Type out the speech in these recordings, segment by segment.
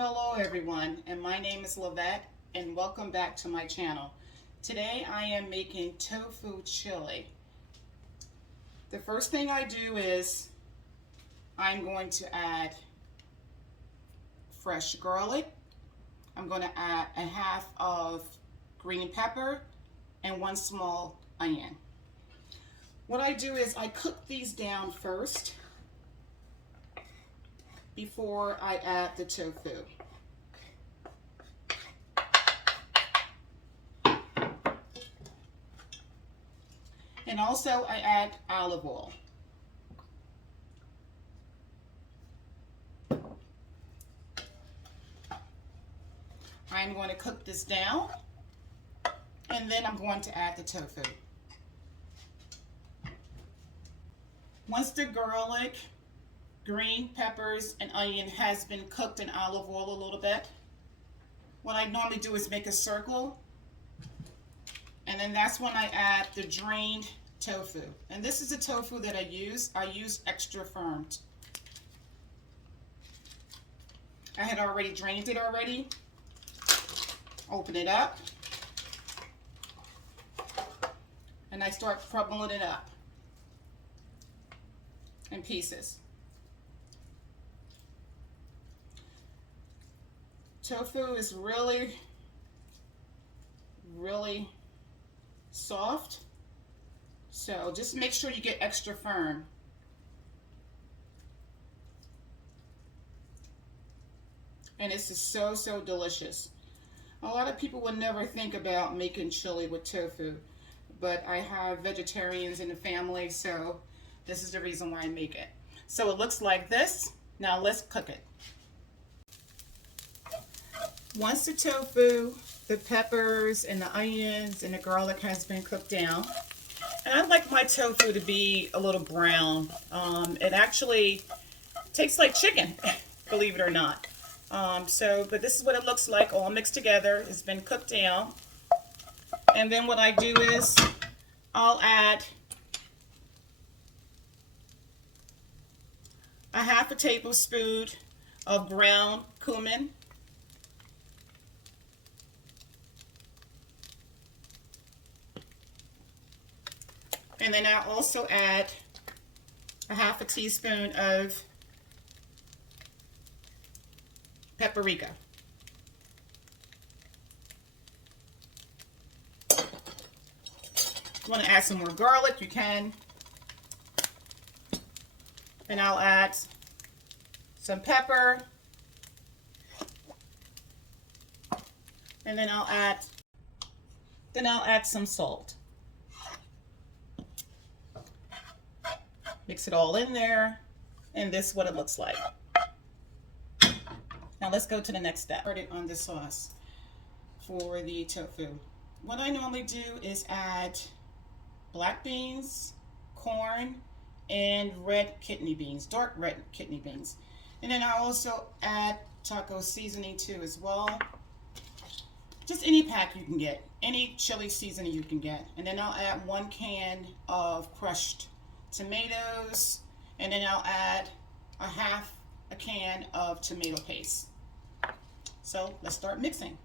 Hello everyone, and my name is Lavette, and welcome back to my channel. Today I am making tofu chili. The first thing I do is I'm going to add fresh garlic. I'm going to add a half of green pepper and 1 small onion. What I do is I cook these down first before I add the tofu. And also I add olive oil. I'm going to cook this down, and then I'm going to add the tofu. Once the garlic, green peppers, and onion has been cooked in olive oil a little bit, what I normally do is make a circle, and then that's when I add the drained tofu. And this is the tofu that I use. I use extra firm. I had already drained it already. Open it up, and I start crumbling it up in pieces. Tofu is really soft, so just make sure you get extra firm. And this is so delicious. A lot of people would never think about making chili with tofu, but I have vegetarians in the family, so this is the reason why I make it. So it looks like this. Now let's cook it. Once the tofu, the peppers, and the onions, and the garlic has been cooked down, and I like my tofu to be a little brown. It actually tastes like chicken, believe it or not. But this is what it looks like, all mixed together. It's been cooked down. And then what I do is I'll add a half a tablespoon of ground cumin. And then I'll also add a half a teaspoon of paprika. If you want to add some more garlic, you can. And I'll add some pepper. And then I'll add some salt. Mix it all in there, and this is what it looks like. Now let's go to the next step. Started on the sauce for the tofu. What I normally do is add black beans, corn, and red kidney beans, dark red kidney beans. And then I also add taco seasoning too as well. Just any pack you can get, any chili seasoning you can get. And then I'll add 1 can of crushed tomatoes, and then I'll add a half a can of tomato paste. So let's start mixing.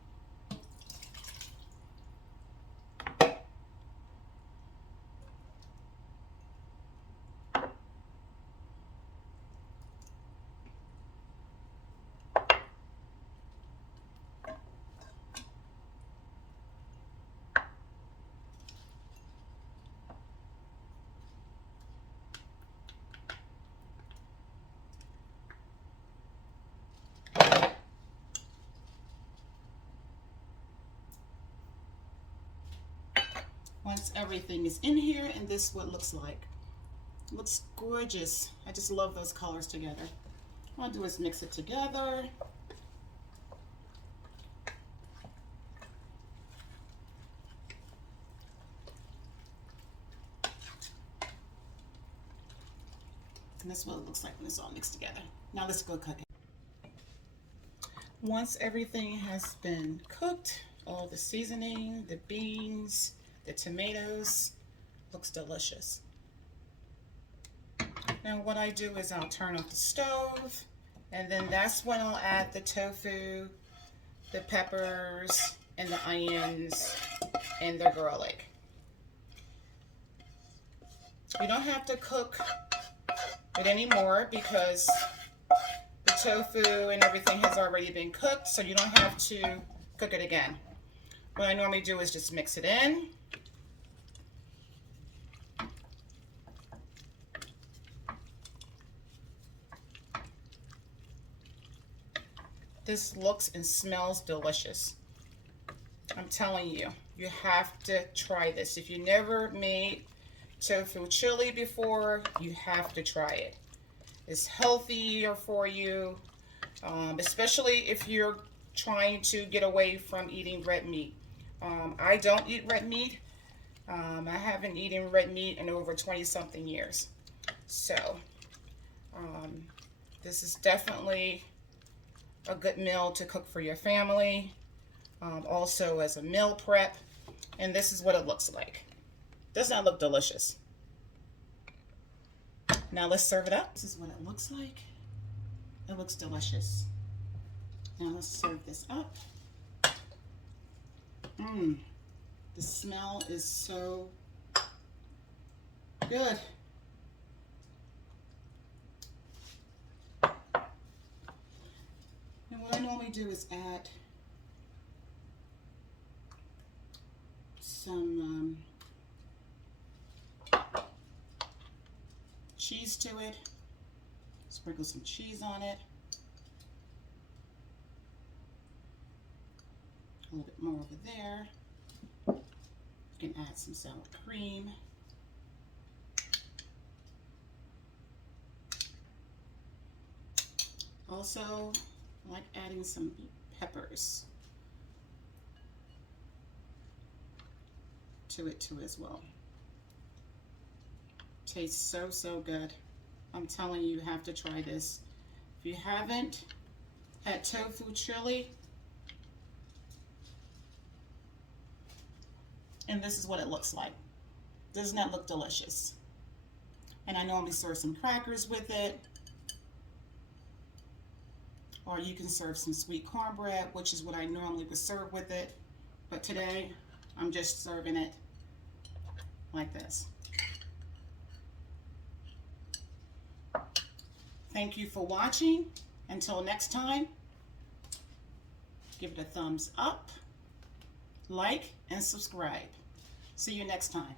Once everything is in here, and this is what it looks like. It looks gorgeous. I just love those colors together. What I'll do is mix it together. And this is what it looks like when it's all mixed together. Now let's go cook it. Once everything has been cooked, all the seasoning, the beans, the tomatoes, looks delicious. Now what I do is I'll turn off the stove, And then that's when I'll add the tofu, the peppers, and the onions, and the garlic. You don't have to cook it anymore because the tofu and everything has already been cooked, so you don't have to cook it again. What I normally do is just mix it in. This looks and smells delicious. I'm telling you, you have to try this. If you never made tofu chili before, you have to try it. It's healthier for you, especially if you're trying to get away from eating red meat. I don't eat red meat. I haven't eaten red meat in over 20-something years. So, this is definitely a good meal to cook for your family. Also as a meal prep. And this is what it looks like. Does not look delicious. Now let's serve it up. This is what it looks like. It looks delicious. Now let's serve this up. The smell is so good. And what I normally do is add some cheese to it. Sprinkle some cheese on it. A little bit more over there. You can add some sour cream. Also, I like adding some peppers to it too as well. Tastes so, so good. I'm telling you, you have to try this. If you haven't had tofu chili, and this is what it looks like. Doesn't that look delicious? And I normally serve some crackers with it. Or you can serve some sweet cornbread, which is what I normally would serve with it. But today, I'm just serving it like this. Thank you for watching. Until next time, give it a thumbs up, like, and subscribe. See you next time.